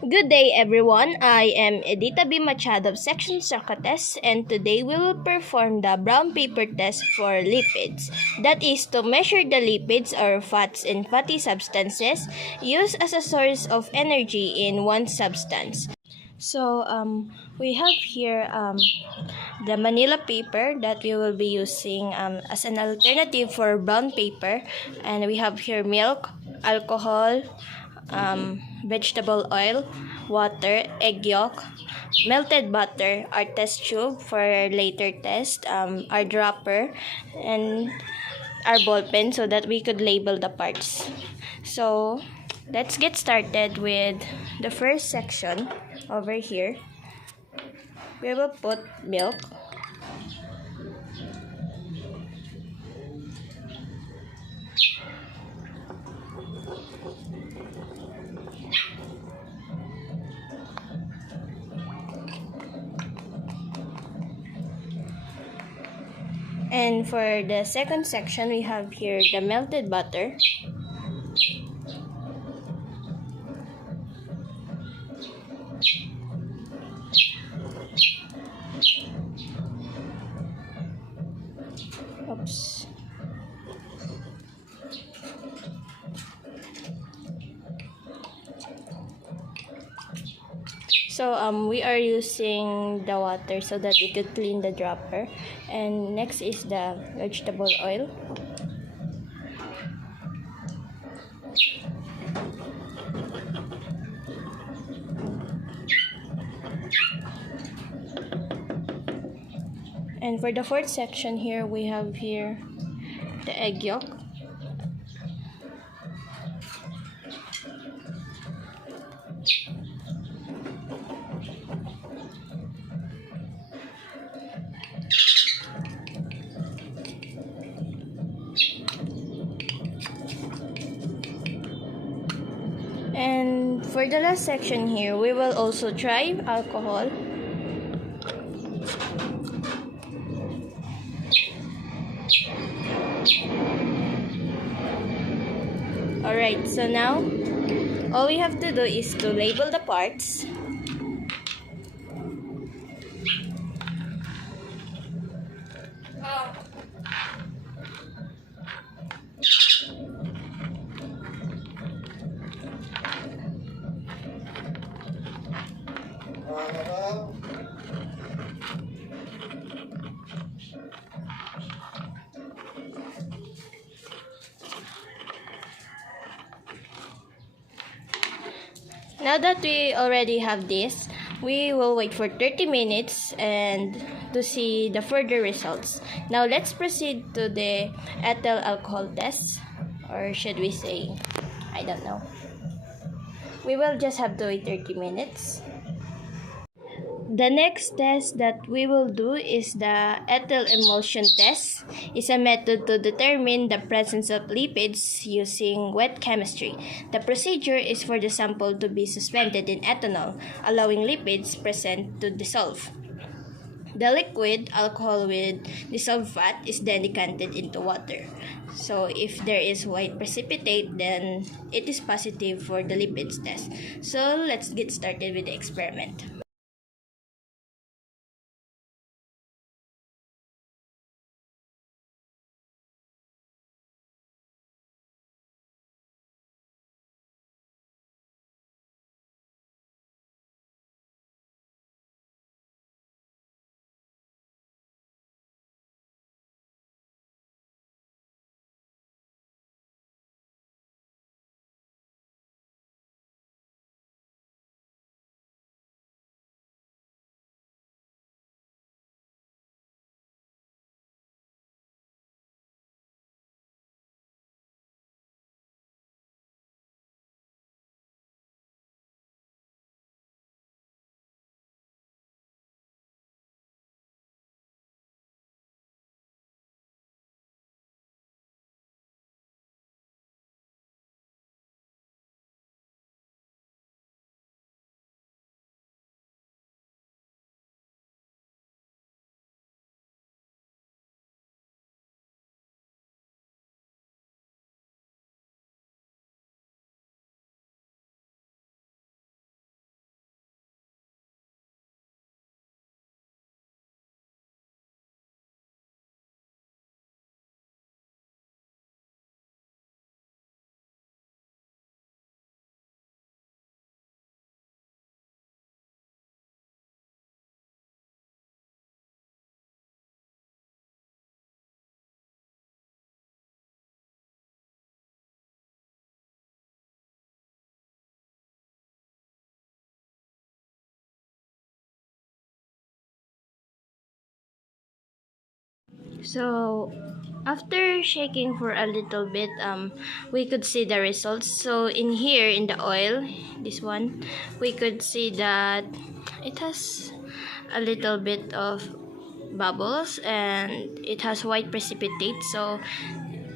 Good day, everyone. I am Edita B. Machado of Section Socrates, and today we will perform the brown paper test for lipids. That is to measure the lipids or fats and fatty substances used as a source of energy in one substance. So, we have here the Manila paper that we will be using as an alternative for brown paper, and we have here milk, alcohol, vegetable oil, water, egg yolk, melted butter, our test tube for later test, our dropper, and our ball pen so that we could label the parts. So let's get started with the first section over here. We will put milk. And for the second section, we have here the melted butter. Oops. So we are using the water so that we could clean the dropper. And next is the vegetable oil. And for the fourth section here, we have here the egg yolk. And for the last section here, we will also try alcohol. Alright, so now all we have to do is to label the parts. Now that we already have this, we will wait for 30 minutes and to see the further results. Now let's proceed to the ethyl alcohol test, or should we say, I don't know. We will just have to wait 30 minutes. The next test that we will do is the ethyl emulsion test. It's a method to determine the presence of lipids using wet chemistry. The procedure is for the sample to be suspended in ethanol, allowing lipids present to dissolve. The liquid alcohol with dissolved fat is then decanted into water. So if there is white precipitate, then it is positive for the lipids test. So let's get started with the experiment. So after shaking for a little bit, we could see the results. So in here, in the oil, this one, we could see that it has a little bit of bubbles and it has white precipitate. So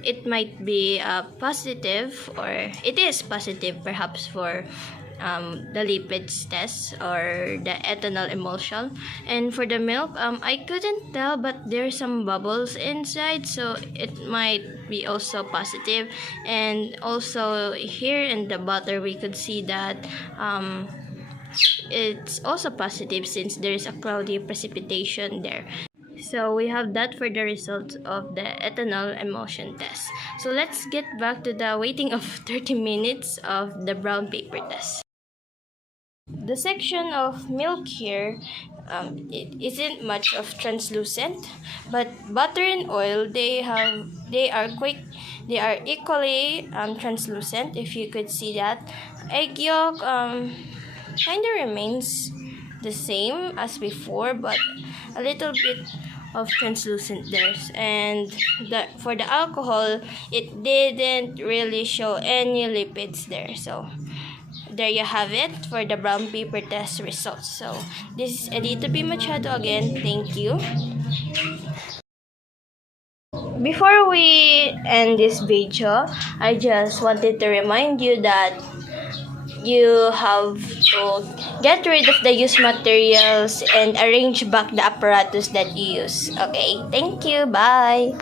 it might be positive, or it is positive perhaps for the lipids test or the ethanol emulsion. And for the milk, I couldn't tell, but there's some bubbles inside, so it might be also positive. And also here in the butter, we could see that it's also positive since there is a cloudy precipitation there. So we have that for the results of the ethanol emulsion test. So let's get back to the waiting of 30 minutes of the brown paper test. The section of milk here, it isn't much of translucent, but butter and oil, they are equally translucent, if you could see that. Egg yolk kind of remains the same as before, but a little bit of translucent there. And for the alcohol, it didn't really show any lipids there. So there you have it for the brown paper test results. So this is Edita B. Machado again. Thank you. Before we end this video, I just wanted to remind you that you have to get rid of the used materials and arrange back the apparatus that you use. Okay, thank you. Bye.